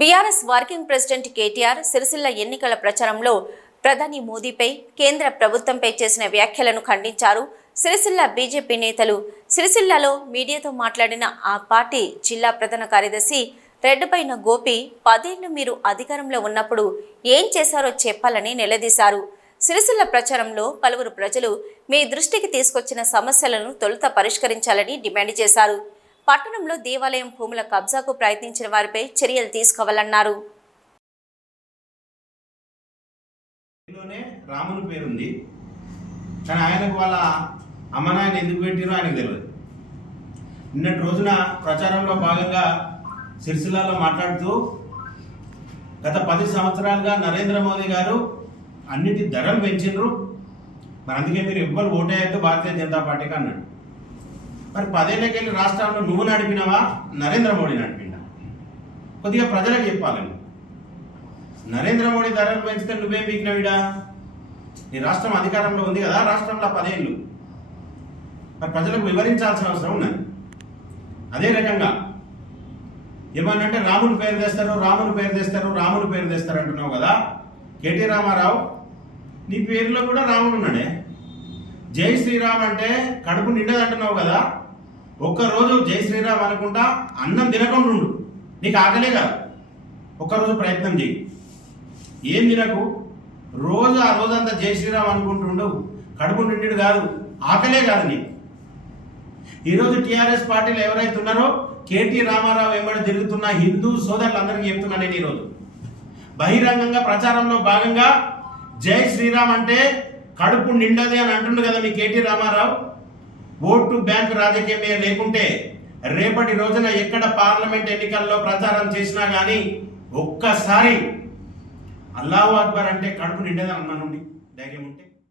BRS working president KTR Sircilla ఎన్నికల ప్రచారంలో ప్రధాని మోదీపై కేంద్ర ప్రభుత్వంపై చేసిన వ్యాఖ్యలను ఖండించారు. సిరిసిల్ల బీజేపీ నేతలు సిరిసిల్లలో మీడియాతో మాట్లాడిన ఆ పార్టీ జిల్లా ప్రధాన కార్యదర్శి రెడ్డిపైన గోపి పదేళ్ళు మీరు అధికారంలో ఉన్నప్పుడు ఏం చేశారో చెప్పాలని నిలదీశారు. సిరిసిల్ల ప్రచారంలో పలువురు ప్రజలు మీ దృష్టికి తీసుకొచ్చిన సమస్యలను తొలుత పరిష్కరించాలని డిమాండ్ చేశారు. పట్టణంలో దేవాలయం భూముల కబ్జాకు ప్రయత్నించిన వారిపై చర్యలు తీసుకోవాలన్నారు. రాముని రాముని పేరుంది. కానీ ఆయనకు వాళ్ళ అమ్మనాయన ఎందుకు పెట్టారో ఆయనకు తెలియదు నిన్నటి రోజున ప్రచారంలో భాగంగా సిరిసిల్లాలో మాట్లాడుతూ గత పది సంవత్సరాలుగా నరేంద్ర మోదీ గారు అన్నిటి ధరలు పెంచిండ్రు మరి అందుకే మీరు ఎవ్వరు ఓటేయద్దు భారతీయ జనతా పార్టీకి అన్నాడు. మరి పదేళ్ళకెళ్ళి రాష్ట్రంలో నువ్వు నడిపినవా? నరేంద్ర మోడీ నడిపినా కొద్దిగా ప్రజలకు చెప్పాలని నరేంద్ర మోడీ ధరలు పెంచితే నువ్వేం పీకినవిడా నీ రాష్ట్రం అధికారంలో ఉంది కదా రాష్ట్రంలో పదేళ్ళు. మరి ప్రజలకు వివరించాల్సిన అవసరం ఉన్నది. అదే రకంగా ఏమన్నంటే రాముని పేరు తెస్తారు రాముని పేరు తెస్తారు రాముని పేరు తెస్తారు అంటున్నావు కదా. కేటీ రామారావు నీ పేరులో కూడా రాముడు ఉన్నాడే. జై శ్రీరామ్ అంటే కడుపు నిండదు అంటున్నావు కదా. ఒక్కరోజు జై శ్రీరామ్ అనుకుంటా అన్నం తినకుండా ఉండు. నీకు ఆకలే కాదు. ఒక్కరోజు ప్రయత్నం చేయి. ఏం తినకు? రోజు ఆ రోజంతా జై శ్రీరామ్ అనుకుంటుండవు. కడుపు నిండు కాదు. ఆకలే కాదు నీకు. ఈరోజు టీఆర్ఎస్ పార్టీలో ఎవరైతే ఉన్నారో కేటీ రామారావు వెంబడి తిరుగుతున్న హిందూ సోదరులందరికీ చెప్తున్నా నేను ఈరోజు. బహిరంగంగా ప్రచారంలో భాగంగా జై శ్రీరామ్ అంటే కడుపు నిండది అని అంటుండు కదా మీ కేటీ రామారావు. ఓటు బ్యాంక్ రాజకీయమే లేకుంటే రేపటి రోజున ఎక్కడ పార్లమెంట్ ఎన్నికల్లో ప్రచారం చేసినా కానీ ఒక్కసారి అల్లాహు అక్బర్ అంటే కడుపు నిండదని అన్నానుండి ధైర్యం ఉంటే